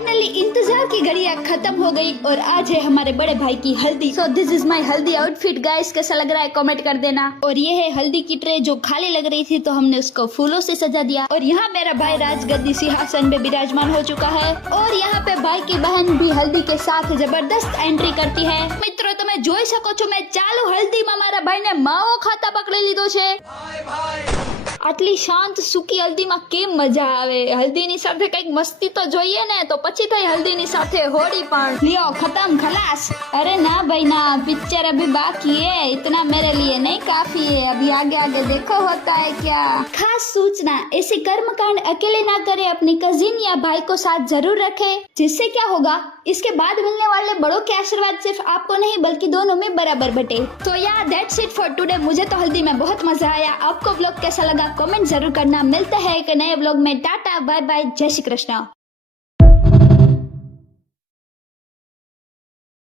Finally इंतजार की घड़ियां खत्म हो गई और आज है हमारे बड़े भाई की हल्दी। सो दिस इज माय हल्दी आउटफिट गाइस, कैसा लग रहा है कमेंट कर देना। और ये है हल्दी की ट्रे जो खाली लग रही थी तो हमने उसको फूलों से सजा दिया। और यहाँ मेरा भाई राजगद्दी सिंहासन पे विराजमान हो चुका है। और यहाँ पे भाई की बहन भी हल्दी के साथ जबरदस्त एंट्री करती है। મિત્રો તમે જોઈ શકો છો મેં ચાલુ હલ્દીમાં મારા ભાઈને માવો ખાતા પકડી લીધો છે। આટલી શાંત સૂકી હલ્દીમાં કેમ મજા આવે। હલ્દીની સાથે કંઈક મસ્તી તો જોઈએ ને, તો પછી થઈ હલ્દીની સાથે હોળી પણ। લિયો ખતમ ખલાસ। अरे ना भाई ना, पिक्चर अभी बाकी है, इतना मेरे लिए नहीं काफी है, अभी आगे आगे देखो होता है क्या। खास सूचना, ऐसे कर्मकांड अकेले ना करे, अपनी कजिन या भाई को साथ जरूर रखे। जिससे क्या होगा, इसके बाद मिलने वाले बड़ों के आशीर्वाद सिर्फ आपको नहीं बल्कि दोनों में बराबर बटे। तो यार दैट्स इट फॉर टुडे। मुझे तो हल्दी में बहुत मजा आया। आपको ब्लॉग कैसा लगा कमेंट जरूर करना। मिलते हैं एक नए ब्लॉग में। टाटा बाय बाय, जय श्री कृष्ण।